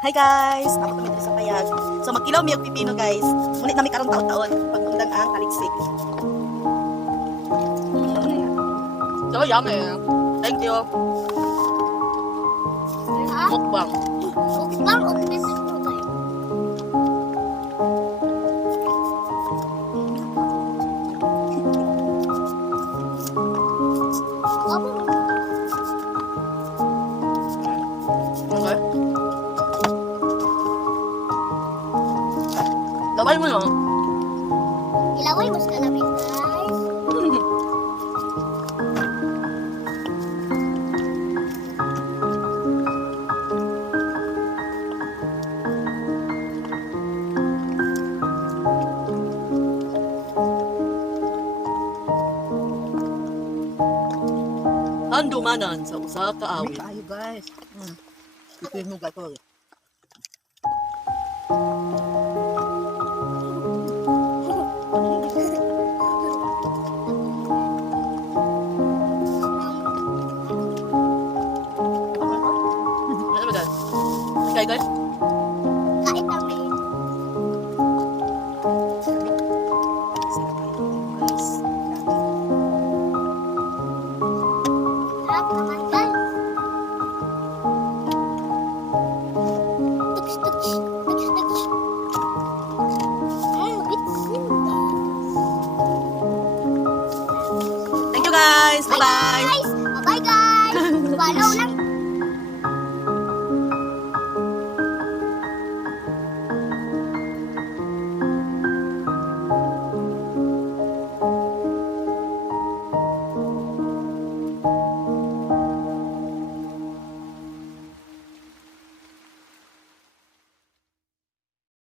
Hi guys! Ako kami dito sa payag. So magkilaw miyag pipino guys. Ngunit na may karong taon-taon pagpundan ang taliksik. So yummy. Thank you. Mukbang. Mukbang o business po tayo? Okay. Laway mo no? Ilaway mo sa namin guys. Handumanan sa usa ka awit. Ayo guys. Pipino ga to. Ano ba guys? Okay guys?